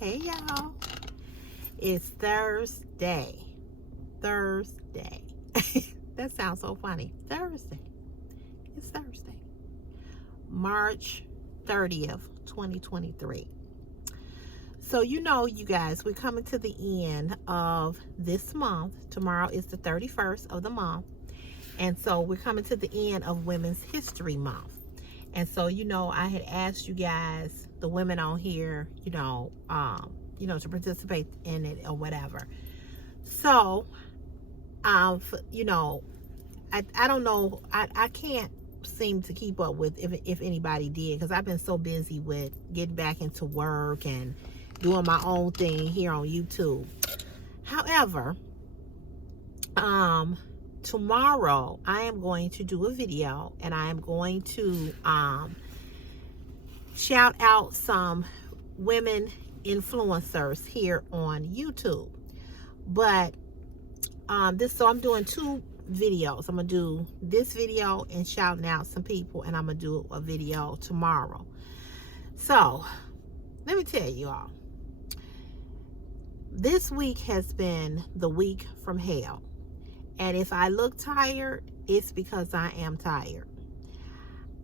Hey y'all, it's Thursday. That sounds so funny. Thursday. It's Thursday. March 30th, 2023. So you guys, we're coming to the end of this month. Tomorrow is the 31st of the month. And so we're coming to the end of Women's History Month. And so, I had asked you guys, the women on here, to participate in it or whatever. So, I don't know. I can't seem to keep up with if anybody did, because I've been so busy with getting back into work and doing my own thing here on YouTube. However, tomorrow I am going to do a video, and I am going to shout out some women influencers here on YouTube. But so I'm doing two videos. I'm gonna do this video and shouting out some people, and I'm gonna do a video tomorrow. So let me tell you all, this week has been the week from hell. And if I look tired, it's because I am tired.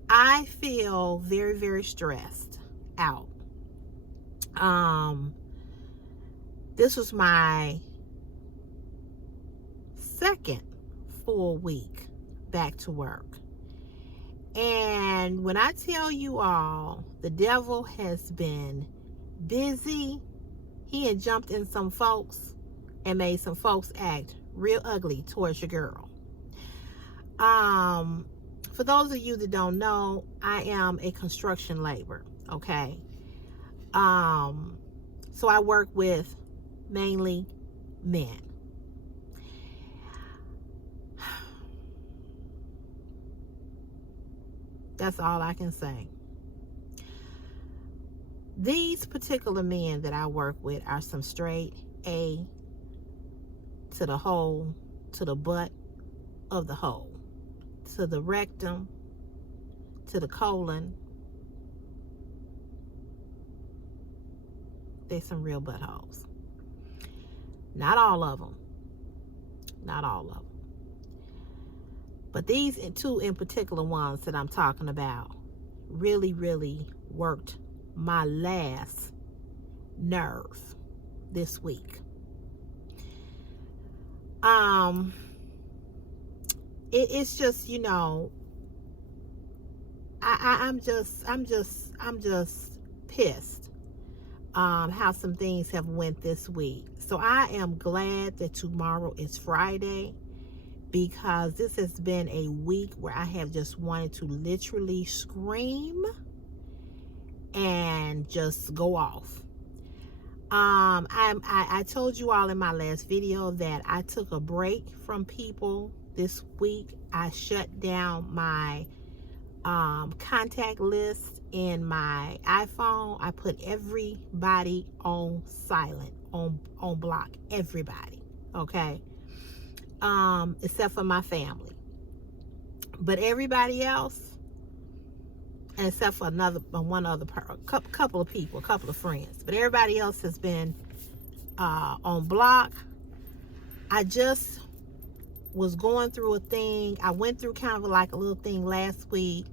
I feel very, very stressed out. This was my second full week back to work. And when I tell you all, the devil has been busy. He had jumped in some folks and made some folks act real ugly towards your girl. For those of you that don't know, I am a construction laborer, okay? So I work with mainly men. That's all I can say. These particular men that I work with are some straight A to the hole, to the butt of the hole, to the rectum, to the colon. They're some real buttholes. Not all of them. Not all of them. But these two in particular ones that I'm talking about really, really worked my last nerve this week. It's just, I'm just pissed how some things have went this week. So I am glad that tomorrow is Friday, because this has been a week where I have just wanted to literally scream and just go off. I told you all in my last video that I took a break from people this week. I shut down my contact list in my iPhone. I put everybody on silent, on block, everybody, okay? Except for my family. But everybody else, except for couple of people, a couple of friends, but everybody else has been on block. I just was going through a thing. I went through kind of like a little thing last week.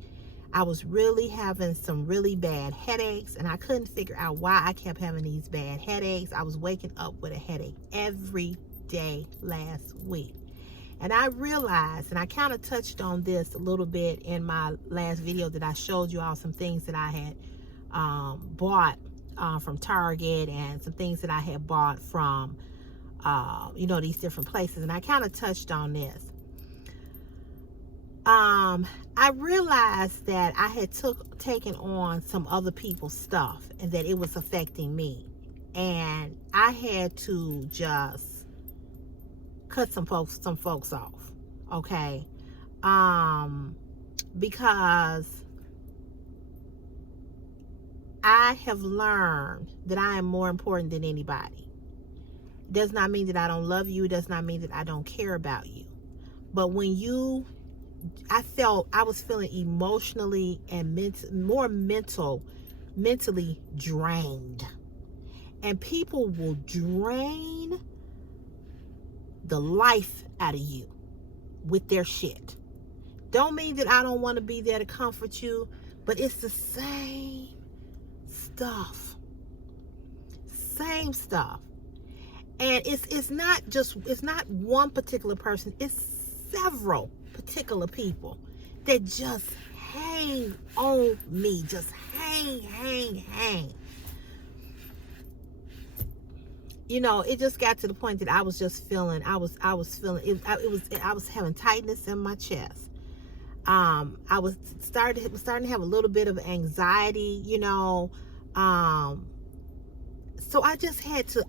I was really having some really bad headaches, and I couldn't figure out why I kept having these bad headaches. I was waking up with a headache every day last week. And I realized, and I kind of touched on this a little bit in my last video that I showed you all some things that I had bought from Target, and some things that I had bought from, these different places. And I kind of touched on this. I realized that I had taken on some other people's stuff, and that it was affecting me. And I had to just cut some folks off, okay? Because I have learned that I am more important than anybody. It does not mean that I don't love you. It does not mean that I don't care about you. But when I was feeling emotionally and mentally drained. And people will drain the life out of you with their shit. Don't mean that I don't want to be there to comfort you, but it's the same stuff. Same stuff. And it's not one particular person, it's several particular people that just hang on me. Just hang. You know, it just got to the point that I was just feeling, I was feeling, I was having tightness in my chest. I was starting to have a little bit of anxiety, you know. So I just had to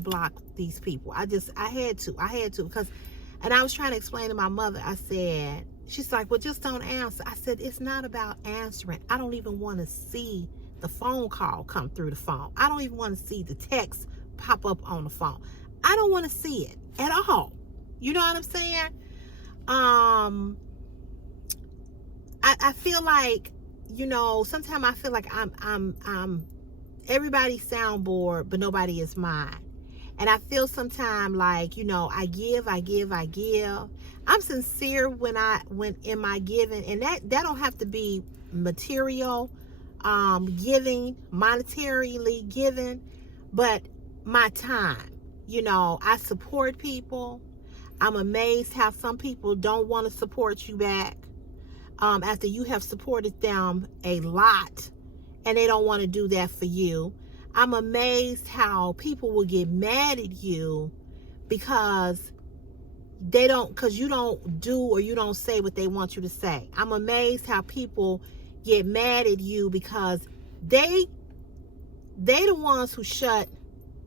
block these people. I had to, because, and I was trying to explain to my mother, I said, she's like, well, just don't answer. I said, it's not about answering. I don't even want to see the phone call come through the phone. I don't even want to see the text pop up on the phone. I don't want to see it at all. You know what I'm saying? I feel like, you know, sometimes I feel like I'm everybody's soundboard, but nobody is mine. And I feel sometimes like, you know, I give. I'm sincere when in my giving, and that don't have to be material giving, monetarily giving, but my time. You know, I support people. I'm amazed how some people don't want to support you back after you have supported them a lot, and they don't want to do that for you. I'm amazed how people will get mad at you because you don't do or you don't say what they want you to say. I'm amazed how people get mad at you because they the ones who shut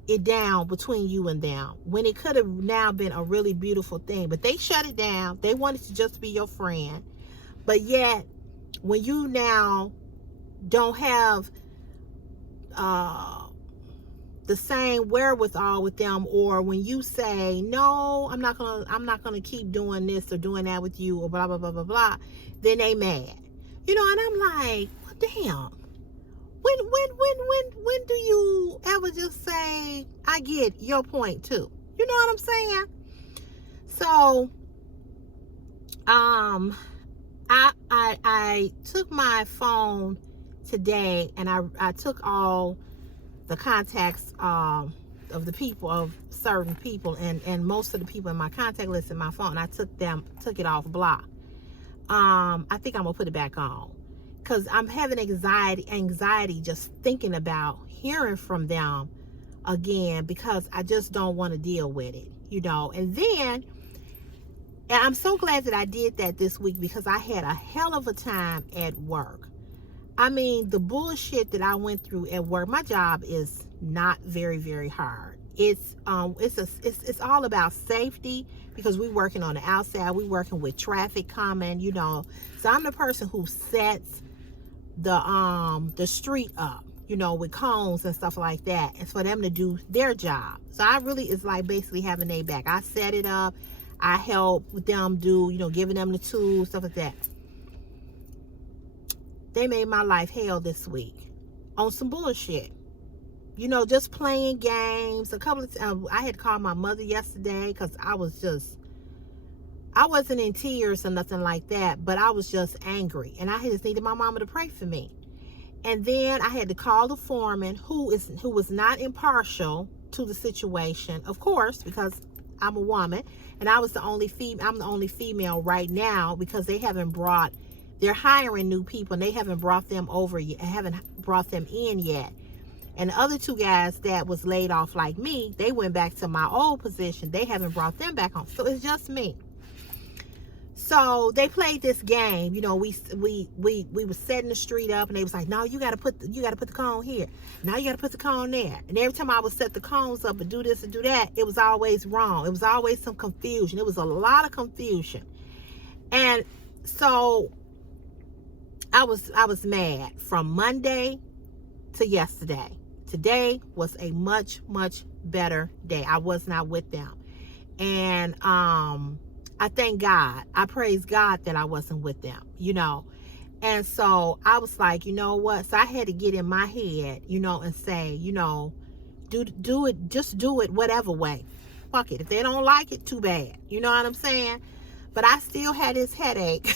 it down between you and them, when it could have now been a really beautiful thing. But they shut it down. They wanted to just be your friend. But yet, when you now don't have the same wherewithal with them, or when you say, no, I'm not gonna keep doing this or doing that with you, or blah blah blah blah blah, then they mad. You know, and I'm like, well, damn. When do you ever just say, I get your point too? You know what I'm saying? So, I took my phone today, and I took all the contacts of the people, of certain people, and most of the people in my contact list in my phone. I took it off block. I think I'm gonna put it back on, because I'm having anxiety just thinking about hearing from them again, because I just don't want to deal with it, you know. And I'm so glad that I did that this week, because I had a hell of a time at work. I mean, the bullshit that I went through at work. My job is not very, very hard. It's all about safety, because we're working on the outside. We're working with traffic coming, you know. So I'm the person who sets the street up, you know, with cones and stuff like that, and for them to do their job. So I really, it's like basically having their back. I set it up. I help with them do, you know, giving them the tools, stuff like that. They made my life hell this week on some bullshit. You know, just playing games. A couple of times, I had to call my mother yesterday, because I wasn't in tears or nothing like that, but I was just angry. And I just needed my mama to pray for me. And then I had to call the foreman, who was not impartial to the situation, of course, because I'm a woman, and I'm the only female right now, because they're hiring new people, and they haven't brought them over yet, haven't brought them in yet. And the other two guys that was laid off like me, they went back to my old position. They haven't brought them back on. So it's just me. So they played this game. You know, we was setting the street up, and they was like, no, you gotta put the cone here. Now you gotta put the cone there. And every time I would set the cones up and do this and do that, it was always wrong. It was always some confusion. It was a lot of confusion. And so I was mad from Monday to yesterday. Today was a much, much better day. I was not with them. And I thank God. I praise God that I wasn't with them, you know. And so I was like, you know what? So I had to get in my head, and say, do it, just do it whatever way. Fuck it. If they don't like it, too bad. You know what I'm saying? But I still had this headache.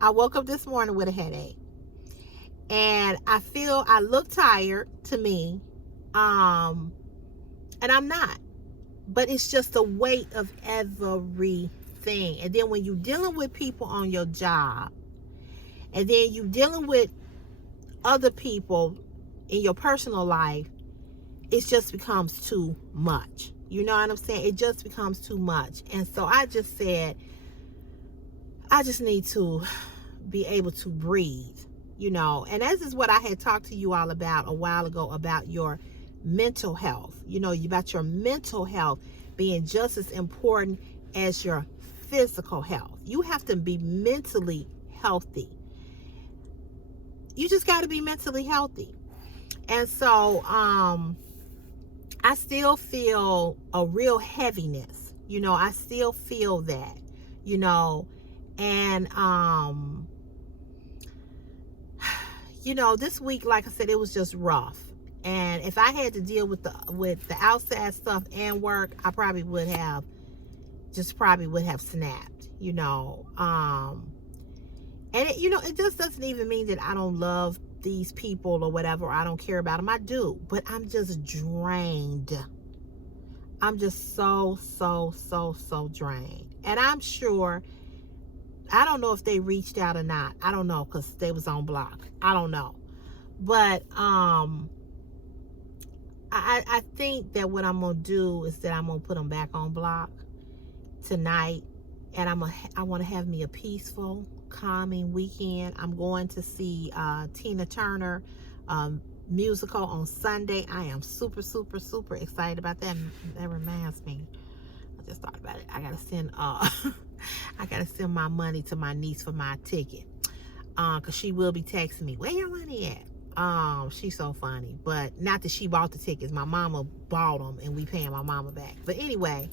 I woke up this morning with a headache. And I look tired to me. And I'm not. But it's just the weight of everything. And then when you're dealing with people on your job, and then you're dealing with other people in your personal life, it just becomes too much. You know what I'm saying? It just becomes too much. And so I just said, I just need to be able to breathe, And this is what I had talked to you all about a while ago, about your mental health. About your mental health being just as important as your physical health. You have to be mentally healthy. You just got to be mentally healthy. And so I still feel a real heaviness. I still feel that, and this week, like I said, it was just rough. And if I had to deal with the outside stuff and work, I probably would have snapped, and it just doesn't even mean that I don't love these people or whatever, or I don't care about them. I do, but I'm just drained. I'm just so drained. And I'm sure, I don't know if they reached out or not. I don't know, because they was on block. I don't know. But I think that what I'm going to do is that I'm going to put them back on block tonight. And I want to have me a peaceful, calming weekend. I'm going to see Tina Turner musical on Sunday. I am super excited about that. That reminds me, I just thought about it. I gotta send my money to my niece for my ticket, because she will be texting me, where your money at? She's so funny. But not that she bought the tickets, my mama bought them and we paying my mama back. But anyway,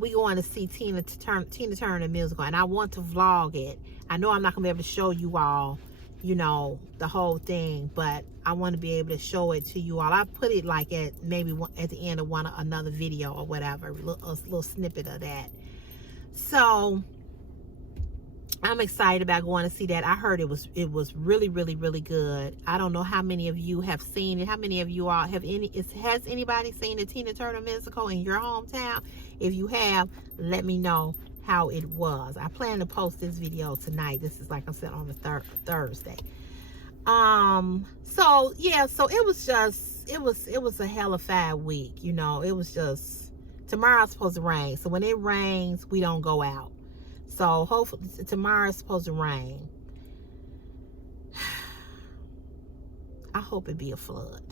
we going to see Tina Turner musical, and I want to vlog it. I know I'm not gonna be able to show you all, the whole thing, but I want to be able to show it to you all. I put it like at the end of another video or whatever, a little snippet of that. So I'm excited about going to see that. I heard it was really good. I don't know how many of you have seen it. How many of you all has anybody seen the Tina Turner musical in your hometown? If you have, let me know how it was. I plan to post this video tonight. This is, like I said, on the Thursday. So yeah, so it was a hellified week. It was just, tomorrow's supposed to rain. So when it rains, we don't go out. So hopefully tomorrow's supposed to rain. I hope it be a flood.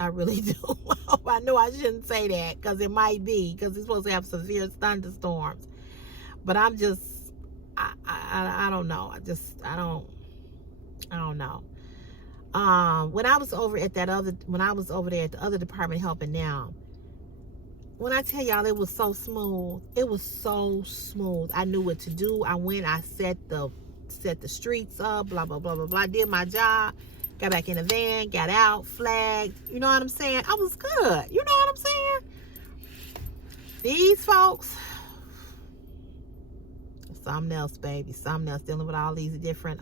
I really do. I know I shouldn't say that, because it might be, because it's supposed to have severe thunderstorms. But I'm just, I don't know. I don't know. When I was over there at the other department helping them, when I tell y'all, it was so smooth. It was so smooth. I knew what to do. I went, I set the streets up, blah, blah, blah, blah, blah. I did my job, got back in the van, got out, flagged. You know what I'm saying? I was good. You know what I'm saying? These folks, something else, baby. Something else, dealing with all these different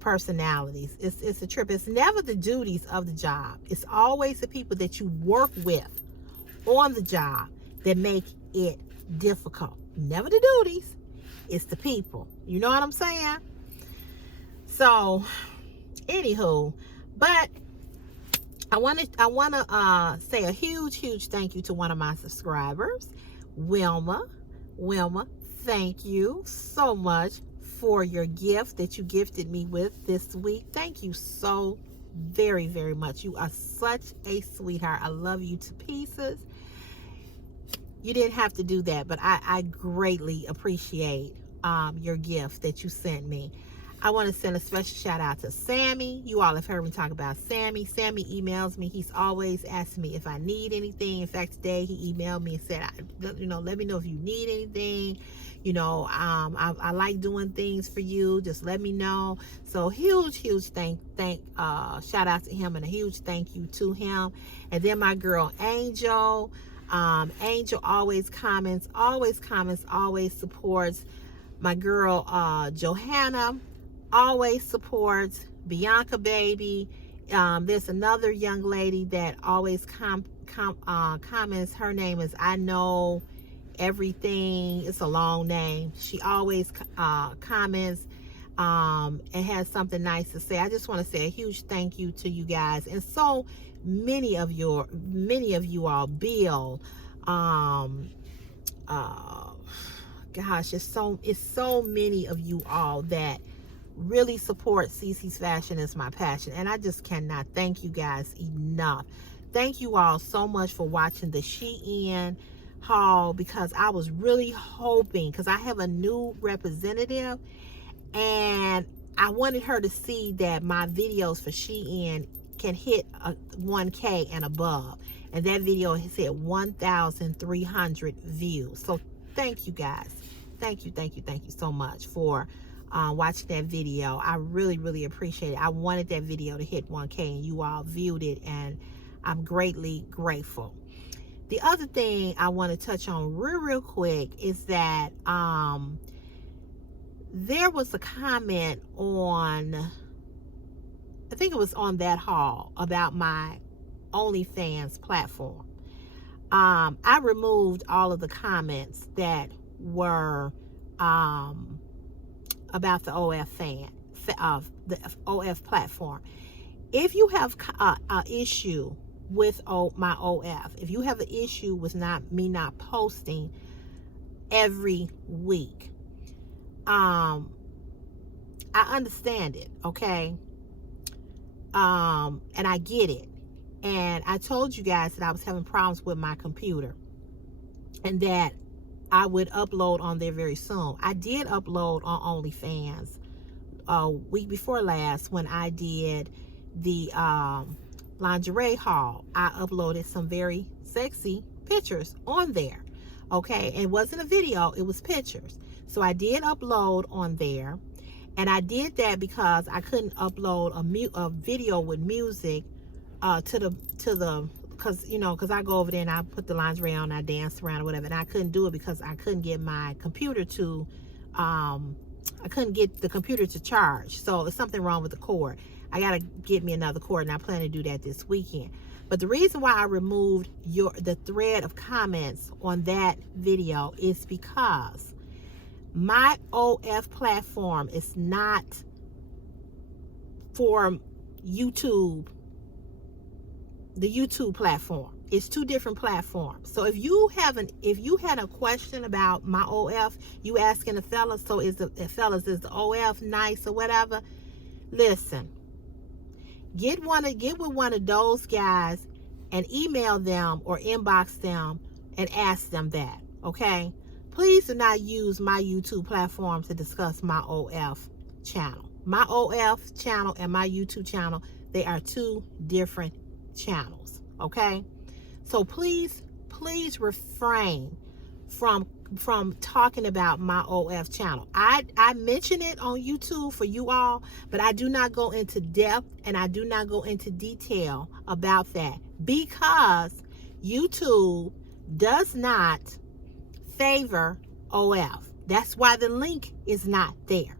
personalities. It's a trip. It's never the duties of the job. It's always the people that you work with on the job that make it difficult. Never the duties, it's the people. You know what I'm saying? So anywho, but I want to say a huge thank you to one of my subscribers, Wilma. Thank you so much for your gift that you gifted me with this week. Thank you so very much. You are such a sweetheart. I love you to pieces. You didn't have to do that, but I greatly appreciate your gift that you sent me. I want to send a special shout out to Sammy. You all have heard me talk about Sammy. Sammy emails me. He's always asking me if I need anything. In fact, today he emailed me and said, let me know if you need anything. I like doing things for you. Just let me know. So huge shout out to him and a huge thank you to him. And then my girl Angel. Angel always comments, always supports. My girl Johanna always supports. Bianca baby. There's another young lady that always comments. Her name is I Know Everything. It's a long name. She always comments and has something nice to say. I just want to say a huge thank you to you guys, and so many of you all. Bill, gosh, it's so many of you all that really support Cece's Fashion is my passion, and I just cannot thank you guys enough. Thank you all so much for watching the Shein haul, because I was really hoping, because I have a new representative and I wanted her to see that my videos for Shein can hit 1K and above, and that video has hit 1,300 views. So thank you guys, thank you so much for watching that video. I really appreciate it. I wanted that video to hit 1K and you all viewed it, and I'm greatly grateful. The other thing I want to touch on real quick is that there was a comment on, I think it was on that haul, about my OnlyFans platform. I removed all of the comments that were about the OF platform. If you have an issue with my OF, if you have an issue with me not posting every week, I understand it, okay? And I get it. And I told you guys that I was having problems with my computer and that I would upload on there very soon. I did upload on OnlyFans week before last when I did the lingerie haul. I uploaded some very sexy pictures on there, okay? It wasn't a video, it was pictures. So I did upload on there, and I did that because I couldn't upload a video with music because I go over there and I put the lingerie on, I dance around or whatever, and I couldn't do it because I couldn't get my computer to charge. So there's something wrong with the cord. I gotta get me another cord, and I plan to do that this weekend. But the reason why I removed the thread of comments on that video is because my OF platform is not for YouTube, the YouTube platform. It's two different platforms. So if you had a question about my OF, you asking the fellas, so is the OF nice or whatever, listen, get with one of those guys and email them or inbox them and ask them that, okay? Please do not use my YouTube platform to discuss my OF channel. My OF channel and my YouTube channel, they are two different channels, okay? So please refrain from talking about my OF channel. I mention it on YouTube for you all, but I do not go into depth and I do not go into detail about that because YouTube does not favor OF. That's why the link is not there,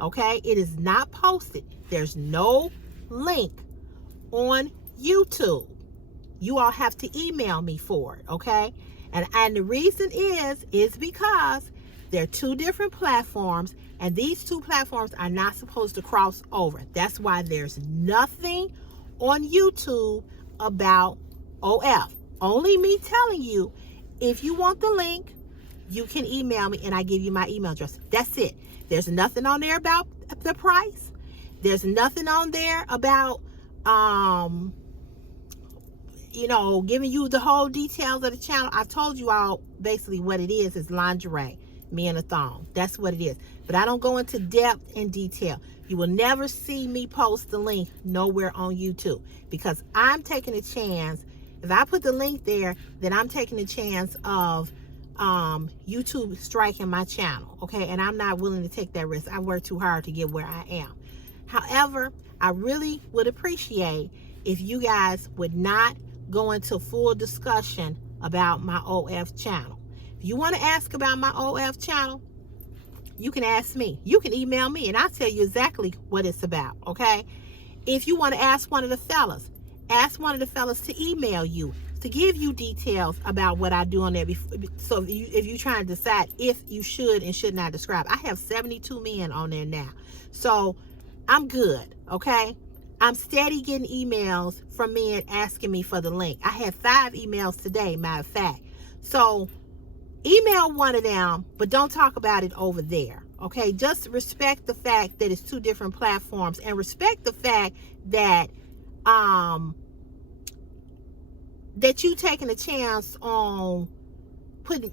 okay? It is not posted. There's no link on YouTube. You all have to email me for it, okay? And the reason is because they're two different platforms, and these two platforms are not supposed to cross over. That's why there's nothing on YouTube about OF. Only me telling you, if you want the link, you can email me and I give you my email address. That's it. There's nothing on there about the price. There's nothing on there about giving you the whole details of the channel. I've told you all basically what it is lingerie, me and a thong. That's what it is. But I don't go into depth and detail. You will never see me post the link nowhere on YouTube, because I'm taking a chance. If I put the link there, then I'm taking a chance of YouTube striking my channel, okay? And I'm not willing to take that risk. I work too hard to get where I am. However, I really would appreciate if you guys would not go into full discussion about my OF channel. If you want to ask about my OF channel, you can ask me. You can email me and I'll tell you exactly what it's about, okay? If you want to ask one of the fellas, ask one of the fellas to email you, to give you details about what I do on there. So if you try to decide if you should and should not describe. I have 72 men on there now. So I'm good, okay? I'm steady getting emails from men asking me for the link. I had 5 emails today, matter of fact. So email one of them, but don't talk about it over there, okay? Just respect the fact that it's 2 different platforms, and respect the fact that that you taking a chance on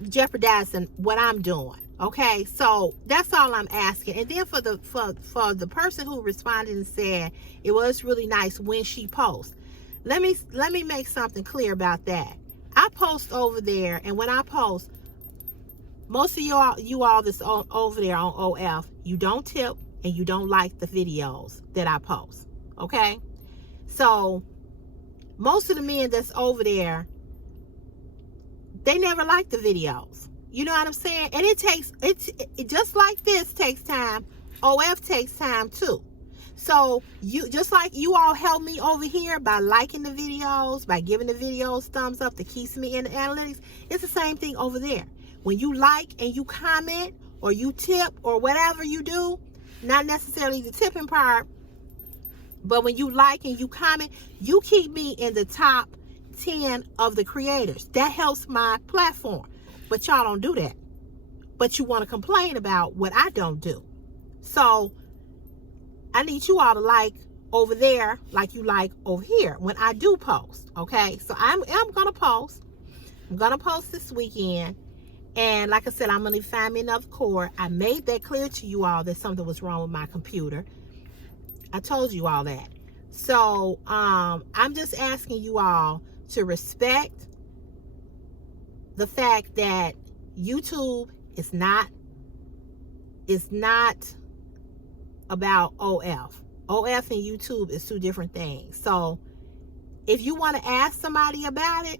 jeopardizing what I'm doing, okay? So that's all I'm asking. And then for the person who responded and said it was really nice when she posts, let me make something clear about that. I post over there, and when I post, most of you all that's over there on OF, you don't tip and you don't like the videos that I post, okay? So most of the men that's over there, they never like the videos. You know what I'm saying? And it just like this takes time, OF takes time too. So you, just like you all help me over here by liking the videos, by giving the videos thumbs up that keeps me in the analytics, it's the same thing over there. When you like and you comment or you tip or whatever you do, not necessarily the tipping part, but when you like and you comment, you keep me in the top 10 of the creators. That helps my platform. But y'all don't do that. But you want to complain about what I don't do. So I need you all to like over there like you like over here when I do post, okay? So I'm going to post. I'm going to post this weekend. And like I said, I'm going to find me another cord. I made that clear to you all that something was wrong with my computer. I told you all that. So I'm just asking you all to respect the fact that YouTube is not about OF. OF and YouTube is 2 different things. So if you want to ask somebody about it,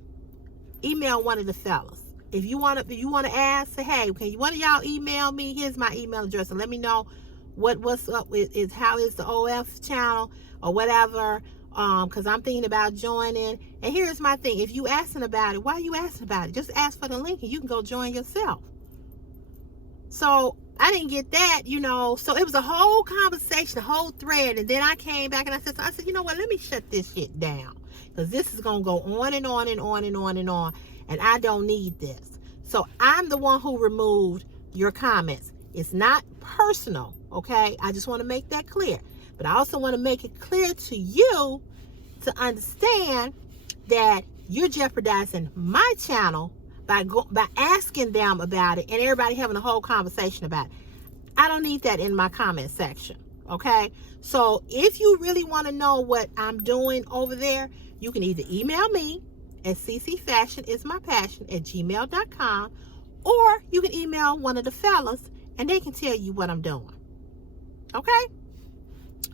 email one of the fellas. If you want to ask, say, hey, can one of y'all email me? Here's my email address, and let me know what's up with how is the OF channel or whatever, because I'm thinking about joining. And here's my thing: if you asking about it, why are you asking about it? Just ask for the link and you can go join yourself. So I didn't get that, you know. So it was a whole conversation, a whole thread, and then I came back and I said, you know what? Let me shut this shit down, because this is gonna go on and on and on and on and on, and I don't need this. So I'm the one who removed your comments. It's not personal, okay? I just want to make that clear. But I also want to make it clear to you to understand that you're jeopardizing my channel by asking them about it and everybody having a whole conversation about it. I don't need that in my comment section, okay? So if you really want to know what I'm doing over there, you can either email me at ccfashionismypassion@gmail.com, or you can email one of the fellas and they can tell you what I'm doing. Okay?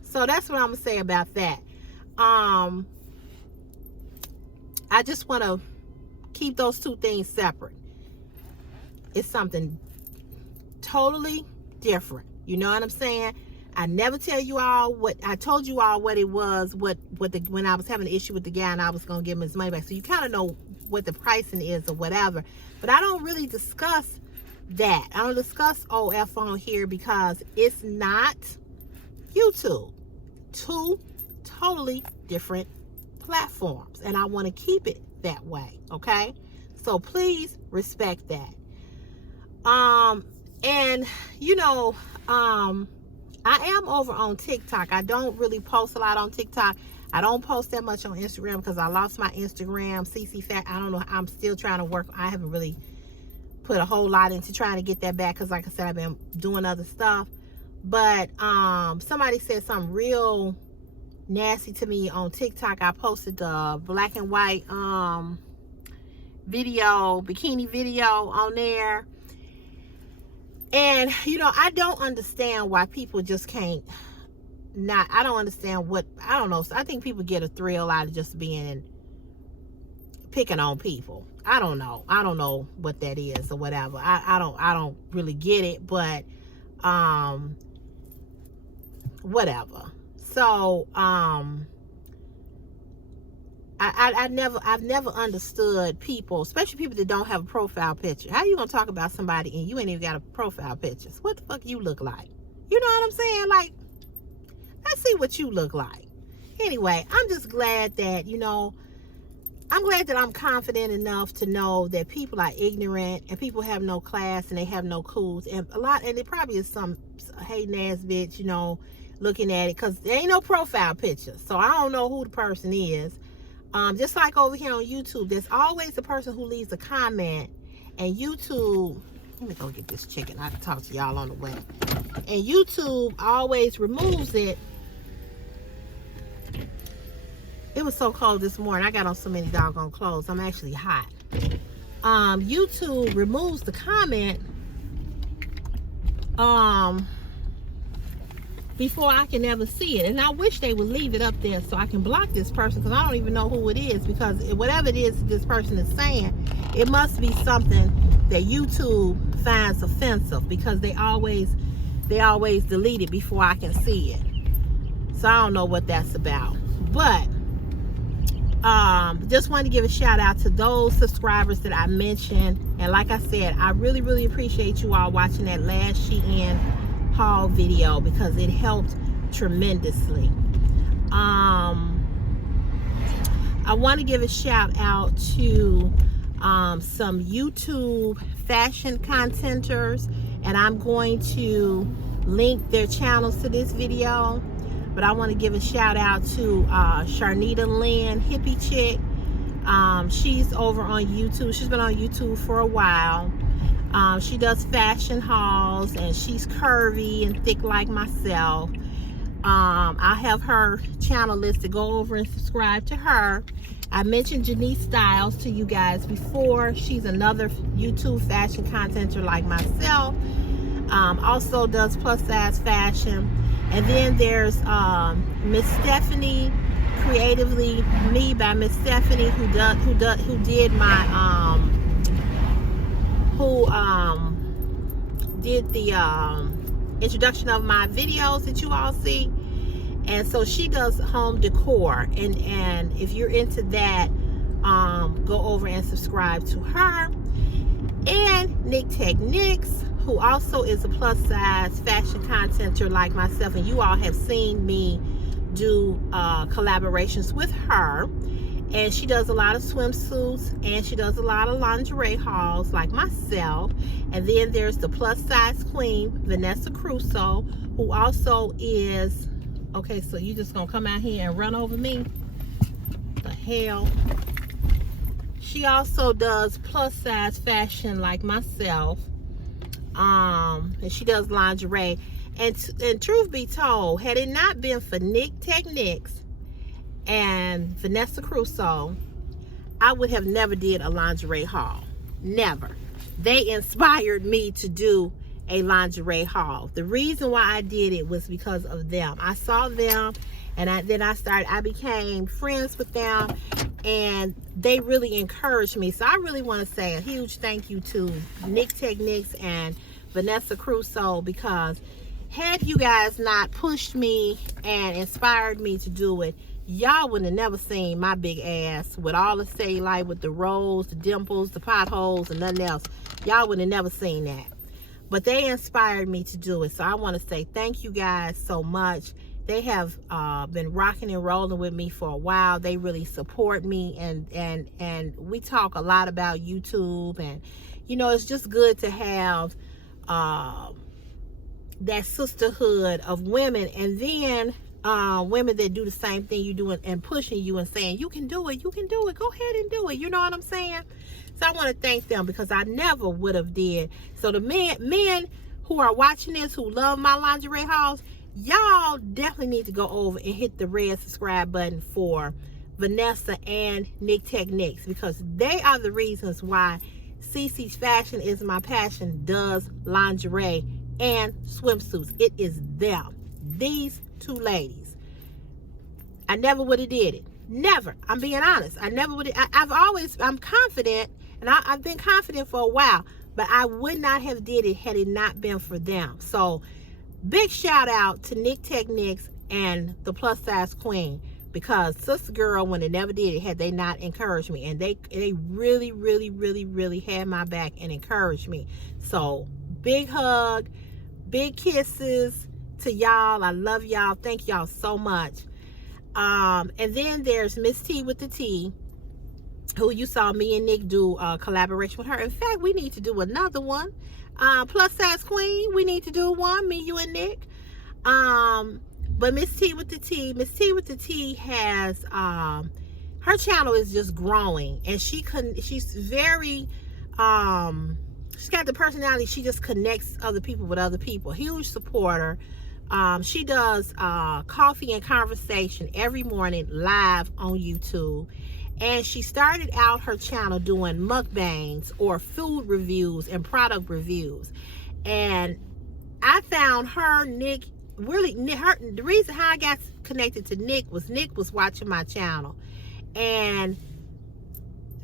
So that's what I'm going to say about that. I just want to keep those 2 things separate. It's something totally different. You know what I'm saying? I never tell you all what I told you all what it was, when I was having an issue with the guy and I was going to give him his money back. So you kind of know what the pricing is or whatever. But I don't really discuss that. I don't discuss OF on here because it's not YouTube. 2 totally different platforms, and I want to keep it that way, okay? So please respect that. And you know, I am over on TikTok. I don't really post a lot on TikTok. I don't post that much on Instagram because I lost my Instagram. I don't know. I'm still trying to work. I haven't really put a whole lot into trying to get that back because, like I said, I've been doing other stuff. But somebody said something real nasty to me on TikTok. I posted the black and white video, bikini video on there. And, you know, I don't understand why people just can't I don't understand I don't know. I think people get a thrill out of just picking on people. I don't know what that is or whatever. I don't really get it, but whatever. So I've never understood people, especially people that don't have a profile picture. How you gonna talk about somebody and you ain't even got a profile picture? So what the fuck you look like? You know what I'm saying? Like, let's see what you look like. Anyway, I'm just glad that, you know, I'm glad that I'm confident enough to know that people are ignorant and people have no class and they have no cools, and it probably is some hating ass bitch, you know, looking at it, because there ain't no profile picture. So I don't know who the person is. Just like over here on YouTube, there's always the person who leaves a comment, and YouTube, let me go get this chicken. I can talk to y'all on the way. And YouTube always removes it. It was so cold this morning. I got on so many doggone clothes. I'm actually hot. YouTube removes the comment before I can ever see it. And I wish they would leave it up there so I can block this person, because I don't even know who it is, because whatever it is this person is saying, it must be something that YouTube finds offensive, because they always delete it before I can see it. So I don't know what that's about. But just wanted to give a shout out to those subscribers that I mentioned. And like I said, I really, really appreciate you all watching that last Shein haul video, because it helped tremendously. I want to give a shout out to some YouTube fashion contenters, and I'm going to link their channels to this video. But I want to give a shout out to Sharnita Lynn, hippie chick. She's over on YouTube. She's been on YouTube for a while. She does fashion hauls, and she's curvy and thick like myself. I have her channel listed. Go over and subscribe to her. I mentioned Janice Styles to you guys before. She's another YouTube fashion contenter like myself. Also does plus size fashion. And then there's Miss Stephanie, Creatively Me by Miss Stephanie, who did my did the introduction of my videos that you all see. And so she does home decor, and if you're into that, go over and subscribe to her. And Nick Techniques, who also is a plus size fashion contenter like myself, and you all have seen me do collaborations with her. And she does a lot of swimsuits, and she does a lot of lingerie hauls like myself. And then there's the plus size queen, Vanessa Crusoe, who also is, okay, so you just gonna come out here and run over me? The hell? She also does plus size fashion like myself. And she does lingerie. And truth be told, had it not been for Nick Techniques and Vanessa Crusoe, I would have never did a lingerie haul. Never. They inspired me to do a lingerie haul. The reason why I did it was because of them. I saw them, and I became friends with them, and they really encouraged me. So I really want to say a huge thank you to Nick Techniques and Vanessa Crusoe, because had you guys not pushed me and inspired me to do it, y'all would have never seen my big ass with all the cellulite, with the rolls, the dimples, the potholes, and nothing else. Y'all would have never seen that. But they inspired me to do it. So I want to say thank you guys so much. They have been rocking and rolling with me for a while. They really support me, and we talk a lot about YouTube, and you know, it's just good to have that sisterhood of women, and then women that do the same thing you do, and pushing you and saying you can do it, go ahead and do it. You know what I'm saying? So I want to thank them, because I never would have did. So the men who are watching this, who love my lingerie hauls, y'all definitely need to go over and hit the red subscribe button for Vanessa and Nick Techniques, because they are the reasons why CC's Fashion Is My Passion does lingerie and swimsuits. It is them, these two ladies. I never would have did it. Never. I'm being honest. I never would have. I'm confident, and I've been confident for a while, but I would not have did it had it not been for them. So big shout out to Nick Techniques and the Plus Size Queen, because sister girl wouldn't have never did it had they not encouraged me, and they really, really, really, really had my back and encouraged me. So big hug, big kisses to y'all. I love y'all. Thank y'all so much. And then there's Miss T with the T, who you saw me and Nick do a collaboration with her. In fact, we need to do another one. Plus Size Queen, we need to do one, me, you, and Nick. But Miss T with the T has her channel is just growing, and she's very she's got the personality. She just connects other people with other people. Huge supporter. She does coffee and conversation every morning live on YouTube. And she started out her channel doing mukbangs or food reviews and product reviews. And I found her, Nick, the reason how I got connected to Nick was watching my channel. And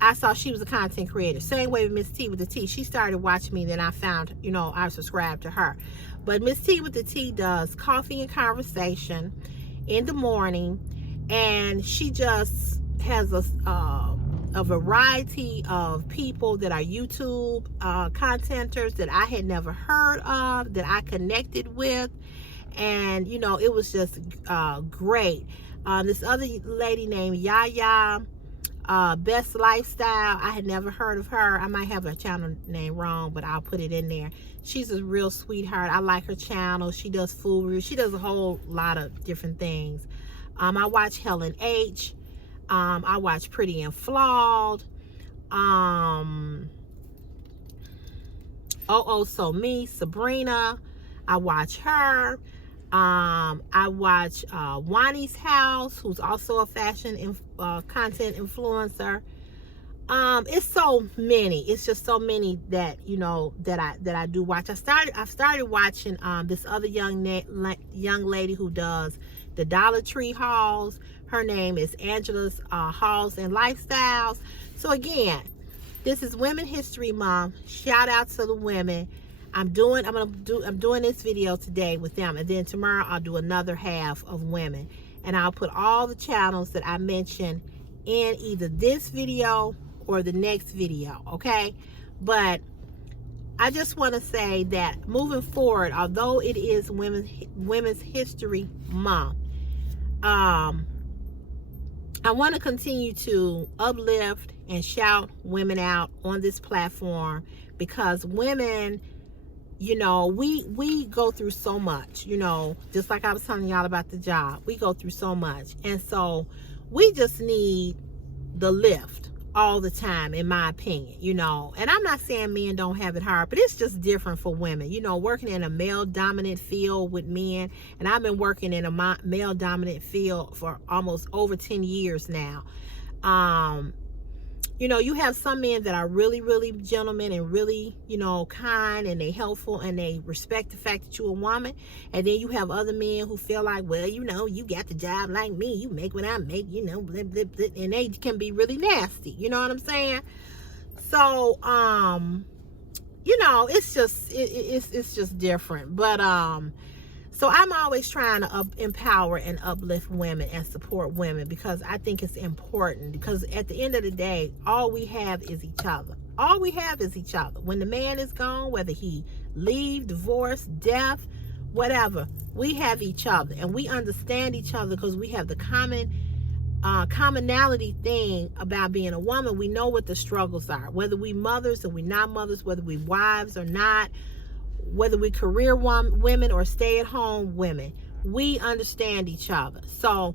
I saw she was a content creator. Same way with Miss T with the T. She started watching me, then I found, I subscribed to her. But Miss T with the T does coffee and conversation in the morning. And she just has a variety of people that are YouTube contenters that I had never heard of, that I connected with. And, it was just great. This other lady named Yaya, Best Lifestyle, I had never heard of her. I might have her channel name wrong, but I'll put it in there. She's a real sweetheart. I like her channel. She does food reviews. She does a whole lot of different things. I watch Helen H. I watch Pretty and Flawed. So Me, Sabrina. I watch her. I watch Wani's House, who's also a fashion content influencer. It's so many. It's just so many that that I do watch. I've started watching this other young lady who does the Dollar Tree hauls. Her name is Angela's Hauls and Lifestyles. So again, this is Women History Month. Shout out to the women. I'm doing this video today with them, and then tomorrow I'll do another half of women, and I'll put all the channels that I mentioned in either this video or the next video, okay? But I just want to say that moving forward, although it is Women's History Month, I want to continue to uplift and shout women out on this platform, because women, we go through so much, just like I was telling y'all about the job. We go through so much. And so we just need the lift all the time, in my opinion, And I'm not saying men don't have it hard, but it's just different for women, working in a male-dominant field with men. And I've been working in a male-dominant field for almost over 10 years now. You have some men that are really, really gentlemen and really, kind, and they helpful, and they respect the fact that you're a woman. And then you have other men who feel like, well, you got the job like me, you make what I make, blah, blah, blah, and they can be really nasty. You know what I'm saying? So, it's just different. But, so I'm always trying to empower and uplift women and support women, because I think it's important, because at the end of the day, all we have is each other. All we have is each other. When the man is gone, whether he leave, divorce, death, whatever, we have each other, and we understand each other because we have the commonality thing about being a woman. We know what the struggles are, whether we mothers or we not mothers, whether we wives or not, whether we career women or stay-at-home women. We understand each other. So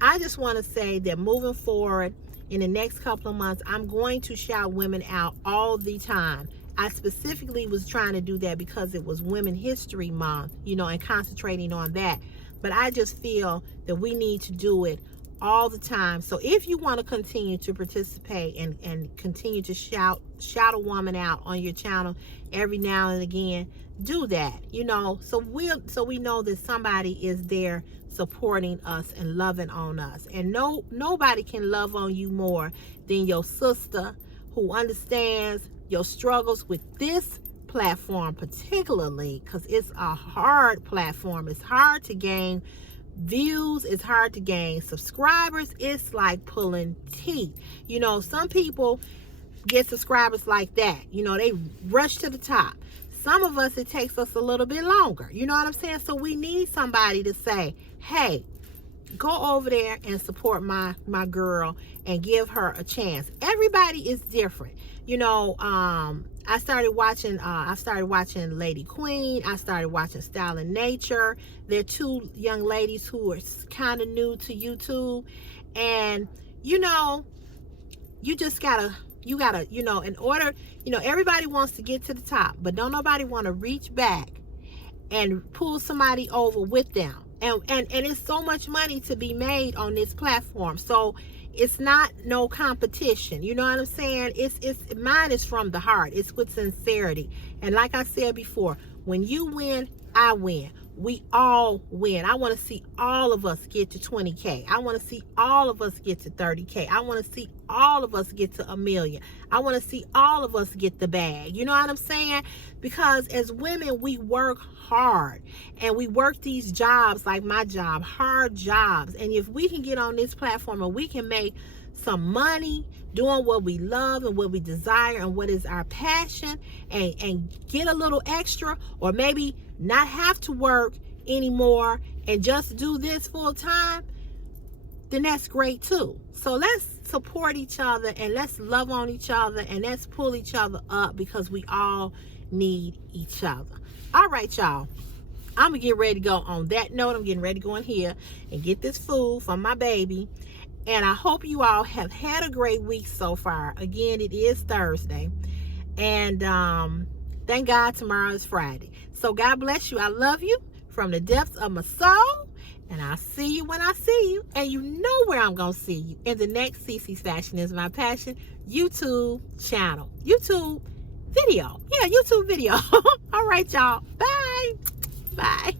I just want to say that moving forward in the next couple of months, I'm going to shout women out all the time. I specifically was trying to do that because it was Women History Month, you know, and concentrating on that. But I just feel that we need to do it all the time. So if you want to continue to participate and continue to shout a woman out on your channel every now and again, do that, you know, so we know that somebody is there supporting us and loving on us. And nobody can love on you more than your sister who understands your struggles with this platform, particularly because it's a hard platform. It's hard to gain views, it's hard to gain subscribers. It's like pulling teeth. You know, some people get subscribers like that, you know, they rush to the top. Some of us, it takes us a little bit longer, you know what I'm saying? So we need somebody to say, hey, go over there and support my girl and give her a chance. Everybody is different, you know. I started watching Lady Queen. I started watching Style and Nature. They're two young ladies who are kind of new to YouTube. And, you know, you gotta, you know, in order, you know, everybody wants to get to the top, but don't nobody want to reach back and pull somebody over with them. And it's so much money to be made on this platform. So it's not no competition. You know what I'm saying? It's mine is from the heart. It's with sincerity. And like I said before, when you win, I win. We all win. I want to see all of us get to 20K. I want to see all of us get to 30K. I want to see all of us get to 1 million. I want to see all of us get the bag. You know what I'm saying? Because as women, we work hard and we work these jobs, like my job, hard jobs. And if we can get on this platform and we can make some money doing what we love and what we desire and what is our passion, and get a little extra, or maybe not have to work anymore and just do this full time, then that's great too. So let's support each other and let's love on each other and let's pull each other up, because we all need each other. All right, y'all, I'm gonna get ready to go. On that note, I'm getting ready to go in here and get this food for my baby. And I hope you all have had a great week so far. Again, it is Thursday. And thank God tomorrow is Friday. So God bless you. I love you from the depths of my soul. And I'll see you when I see you. And you know where I'm going to see you. In the next CC's Fashion is My Passion YouTube channel. YouTube video. Yeah, YouTube video. All right, y'all. Bye. Bye.